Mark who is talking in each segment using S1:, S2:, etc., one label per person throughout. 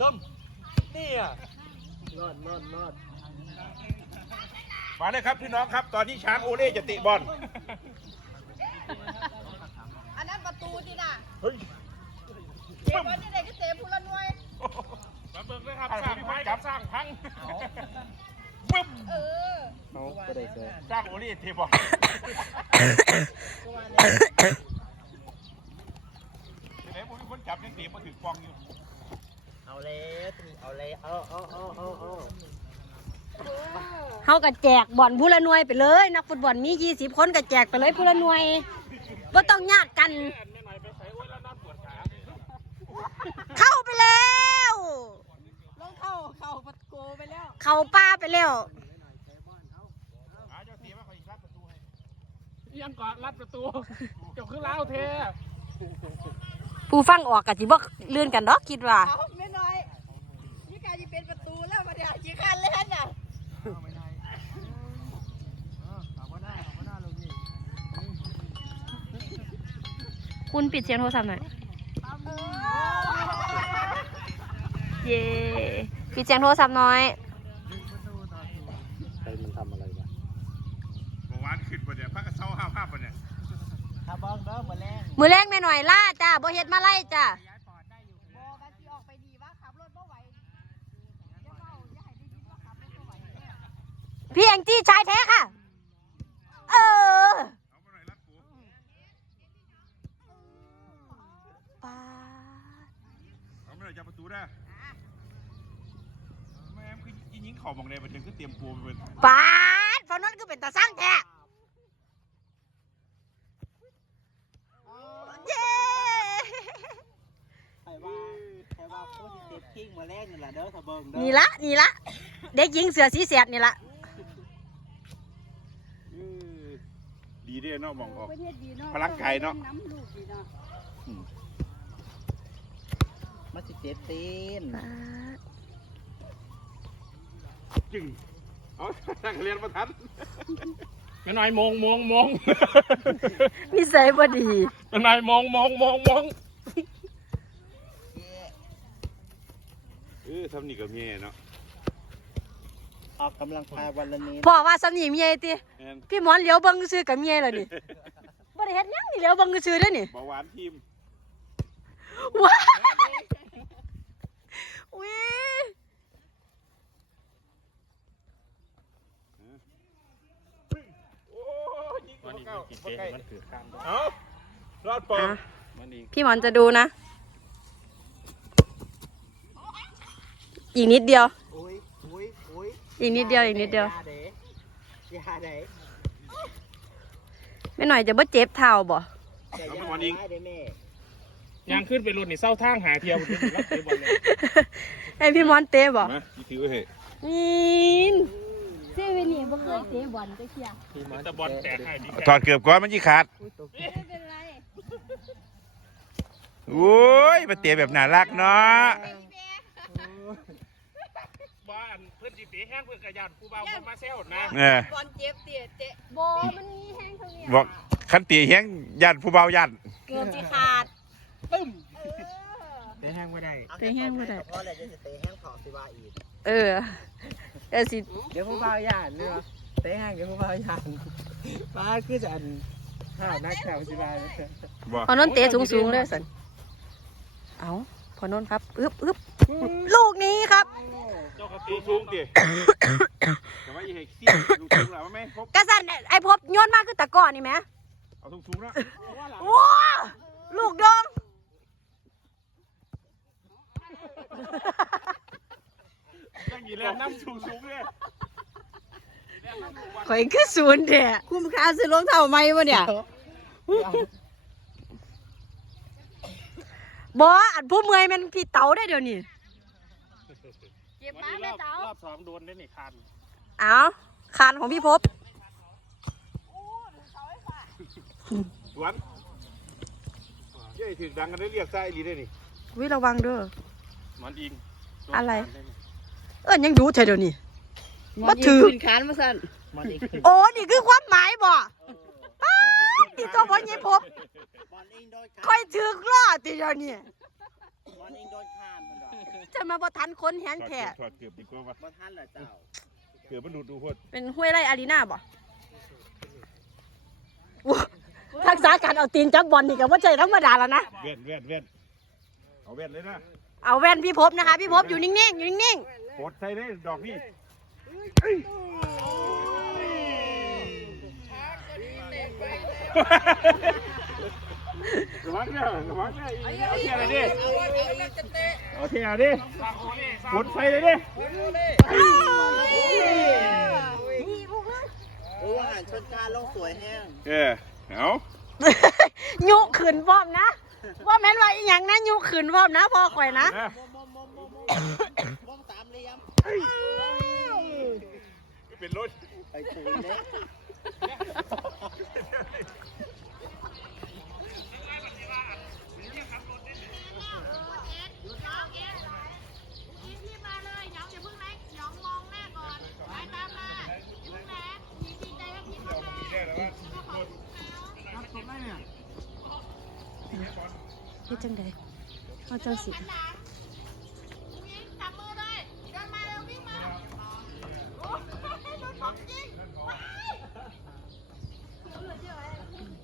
S1: ต้มนี่อะ
S2: รอดรอดรอด
S3: มาเลยครับพี่น้องครับ ตอนนี้ช้างโอเล่จะเตะบอล
S4: อันนั้นประตูนี่น่ะ
S3: เฮ้ย
S4: เตะบอลนี่ไหนก็เตะผู้ละหน่วย
S1: มาเบิ่งเลยครับสร้างไม้กับสร้างพัง
S3: บึ้ม
S4: เออ
S2: เอาก็ได้เจอ
S3: ช้างโอเล่เตะบอลไหนผมมีคนจับยังเตะมาถึงฟองอยู่
S2: เอาแล้วเอาแล้วเอาเอาเอาเอาเอา
S5: เฮาก็แจกบอลผู้ละหน่วยไปเลย นักฟุตบอลมี 20 คนก็แจกไปเลยผู้ละหน่วยบ่ต้องยากกัน เข้าไปแล้ว
S4: ลงเข้าเข้าประตูไปแล้ว
S5: เข้าป้าไปแล้ว
S3: ยั
S1: งกอนรัดประตูเจ้าคือล้าวเท
S5: ผู้ฟังออกก็สิบ่เลื่อนกันดอกคิดว่า
S4: เอาไม่น้อยนี่การจะเป็นประตูแล้วมาเดี๋ยวกี่คันเลยน่ะ
S5: คุณปิดเสียงโทรศัพท์หน่อย เย้ปิดเสียงโทรศัพท์หน่อย
S2: ใครมันทำอะไรวะ
S3: เมื่อวานขึ้นปะเนี่ยพักกระเช้าห้าห้าปะเนี่ย
S2: ถ้าบ้องเด้อมาแรง
S5: มือแรงแม่หน่อยล่าจ้าบ่เฮ็ดมาไล่จ้า
S4: บอกกันสิออกไปดีว่าขับรถไม่ไหวอย่าเมาอย่าให้ได้ยินว่าขับรถไม่ไหวเนี่ย
S5: พี่แองจี้ชายแท้ค่ะ เออ
S3: เอามาหน่อยรัดปู
S5: ป้า
S3: เอามาหน่อยจับประตูได้แม่มคือยิงยิงเข่ามองเลยมาถึงก็เตรียมปูไปเป็น
S5: ป้าดฝนนั้นก็เป็นตาสร้างแท้เย้
S2: ใครว่าใครว่าโคตรเจ็บกิ้งมาแรงนี่แหละเด้อถ้าเบิ่งเด้อ
S5: นี่ละนี่ละเด็กหญิงเสือสีแสดนี่ละ
S3: ดีเด้เนาะมองออก
S4: ประเทศดีเนาะ
S3: พลังไก่เนาะ
S4: น้ำลูกดีเนาะ
S2: มาสิเจ็บตีน
S5: ป้าด
S3: จึงเอานักเรียนมาทัน
S1: แม่น้อยมองมองมอง
S5: นิสัยบ่ดี
S1: แม่น้อยมองมองมองมอง
S3: เออทำนี่กับเมียเนาะ
S2: ออกกำลังกายวันละนิด
S5: พ่อว่าสำนีเมียติ
S3: แอน
S5: พี่หมอนเหลียวเบิ่งซื้อกับเมียแล้วนี่บ่ได้เฮ็ดหยังนี่เหลียวเบิ่งซื้อเด้อนี่
S3: เบาหวานทีม
S5: ว้ายอุ้ย
S3: โอ้ยยิง
S1: วันนี้
S3: เข้า
S1: กี่
S3: เข้า
S1: เก
S3: ใกล้
S1: มันถือข้าม
S3: เอารอดปอ
S5: อะ
S3: ง
S1: มันอีก
S5: พี่หมอนจะดูนะ อีกนิดเดียว
S2: โอ้ยโอ้ยโอ้ย
S5: อีกนิดเดียวอีกนิดเดียวา
S2: เด้ยาเด้
S5: ไม่หน่อยจะบ่เจ็บเท้าบ่
S2: แต่ยาเด้เด้แม่
S1: ยางขึ้นไปรถนี่เศร้าทางหาเที่ยวเดี๋ยวรับไปบอลเลย
S5: ให้พี่หมอนเตะบ่
S3: มาพี่ถือไว้ให้
S5: นี่นเซเว่นนี่บ่เคยเตะบอลจักเที่ย
S1: มันจะบอลแตกให้ดี
S3: ถอดเกือบก่อนมันยี่ขาด
S5: ไม่เป็นไร
S3: โอ้ยมาเตะแบบน่ารักเนาะ
S1: บ้านเพื่อนจีเตะแห้งเพื่อนกระยานกูเบาคนมาเซลนะ
S3: เออ บ
S4: อลเจ็บเตะเตะ
S5: โบมันมีแห้งเท่านี้
S3: บอกขันเตะแห้งยันผู้เบายัน
S5: เกือบสิขาด
S4: เออ
S2: เตะแห้งไม่ได้
S5: เตะแห้งบ่ได้
S2: เพราะอะไรจะเตะแห้งของสิว่าอีก
S5: เออเออสิ
S2: เดี๋ยวผู้บ่าวย่านเนาะเตะแห้งเดี๋ยวผู้บ่าวย่านป้าคือจะอันห้านักแถวสิว่า
S3: บอก
S5: พอนนเตะสูงๆเลยสัน เอาพอนนครับ อึบอึบลูกนี้ครับ
S1: เจ้ากระ
S3: สู
S1: ตี
S3: งสูงๆดิแต่ว่าอย่าให้เสี้ยสูงสูงๆแล้วไหมพบ
S5: กระสันไอพบโยนมากคือตะก้อนนี่ไหม
S3: เอาสูงสูงๆนะ
S5: ว้าลูกดอง
S3: ตั้งกี่แล้วน้ำสูงสูงๆเลย
S5: ข่อยคือศูนย์แท้คุ้มค่าซื้อรองเท้าใหม่บ่เนี่ยบออันผู้เมื่อยแมันพี่เต๋าได้เดี๋ยวนี้
S4: เจ็บ
S1: วัน
S4: มาก
S1: นี้
S4: เล
S1: ร
S4: ย
S1: อบ
S4: เต๋าร
S1: อบสองโดนได้หนึ่งคัน
S5: เอาคานของพี่พบ
S3: สวนเย้ยถึงดังกันได้เรียกไส้อีหลีได้นี่
S5: วิระวังเด้อ
S1: มันอิง
S5: อะไรเอิ้นยังดูเธอเดี๋ยวนี้มาถือ
S4: ขานมาสั่น
S2: มันอีก
S5: โอ้นี่คือความหมายบ่ป้าดนี่ตัวพ่อใหญ่พบ
S2: บอลอิงโดย
S5: ค่อยถือกล้อติเดี๋ยวนี้
S2: มันเองโดนข้ามมันดอก
S5: จะมาบ่ทันคนแฮน
S3: ถอด
S5: แท้
S3: เกือบถอดเกือบดีกว่าปะ
S2: บ่ทันเหรอเจ้า
S3: เกือบมันดูดดูโคตร
S5: เป็นห้วยไร่อารีนาบ่อู้ทักษะการเอาตีนจับบอลนี่ก็บ่ใจธรรมดาแล้วนะ
S3: เวียนเวียนเวียนเอาเวียนเลยนะ
S5: เอาแว่นพี่พบนะคะ พี่พบอยู่นิ่งๆอยู่นิ่ง
S3: กดใส่เลยดอกนี่ ระวังเด้อระวังเด้อเอาเทียอะดิเอาเทียอะไรดิกดใส่เลยดิ
S2: โอ้อาหารชนกาลงสวยแห้ง
S3: เออเอา
S5: ยุขืนพร้อมนะว่าแม่นว่าอีหยังนะยุขืนพร้อมนะพ่อข่อยนะ
S3: นะ
S2: มองสามเหลี่ม
S3: เป็นรถ
S2: ไปศูนย์เล็ก
S4: ยิ้มรีบมเลยยองอย่าเพิ่งไหนรุ่นไปตามมายิ้มแม่ยิ้มดีใจว่าพี่เข้ามาก็ขอบคุณ เขา
S5: เฮ็ดจังไดเอาจังสิ
S4: หันหลังยิ้มจับมือเลยเดินมาแล้ววิ่งมาโอ้ยโดนของจริงว้าย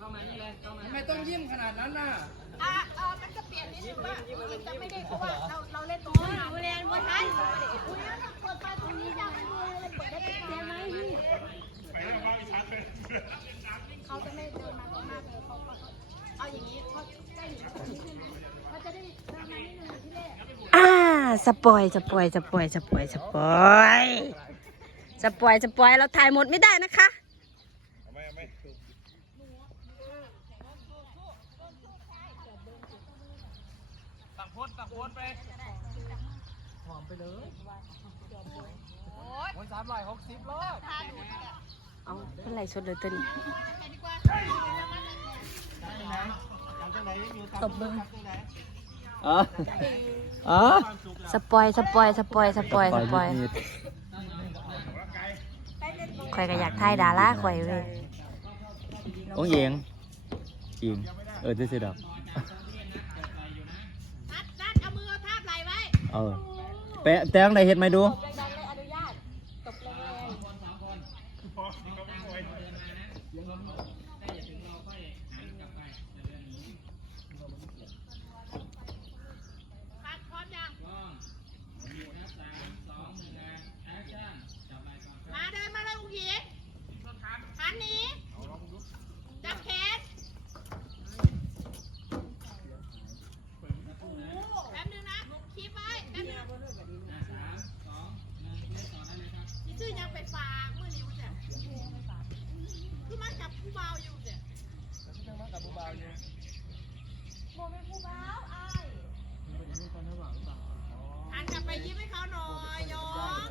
S2: ทำไมต้อง ยิ้มขนาดนั้นน่ะ
S4: อะเออมันจะเปลี่ยนนิดนึงว่ามันจะไม่ได้เพราะว่าเราเราเล่นตรงนี้เราเรียนบนไทยอุ้ยแล้วเปิดไฟตรงนี้จะไม่ดูเลยเปิดได้เป็นเสียงไหมพี่เขาจะไม่เดินมาตรงหน้าเลยเขาเขาเอาอย่างนี้เขาได้หนีตรงนี้ใช่ไหมเขาจะได้เดินมานิดนึงที่แรก
S5: อ่าสปอยสปอยสปอยสปอยสปอยสปอยสปอยเราถ่ายหมดไม่ได้นะคะ
S3: เอาไหมเอาไหม
S1: ต่างโพสต์ต่างโพสต์ไป
S5: เอาเป็นไรสดเลยตัวนี้ตบมือ
S2: อ๋ออ๋อ
S5: สปอยสปอยสปอยสปอยสปอยข่อยก็อยากถ่ายดาราข่อยเว้ย
S2: โอ้ยเองจริงเออจะสิดอก
S4: นัดนัดเอามือทาบไหล่ไว้
S2: เออแปะแตงได้เห็ดไหมดู
S4: ดังเลยอนุญาตตบแรงๆปัดพร้อมยังมาเดินมาเลยอุ้งหญิงหันหนีจับแขนแป๊บนึงนะคีบไว้แป๊บนึง นี่คือยังไปฝากเมื่อนิ้วจ้ะคือมาจับผู้เบาอยู่จ้ะโมเป็นผู้เบาอ้ายหันกลับไปยิ้มให้เขาหน่อยยอง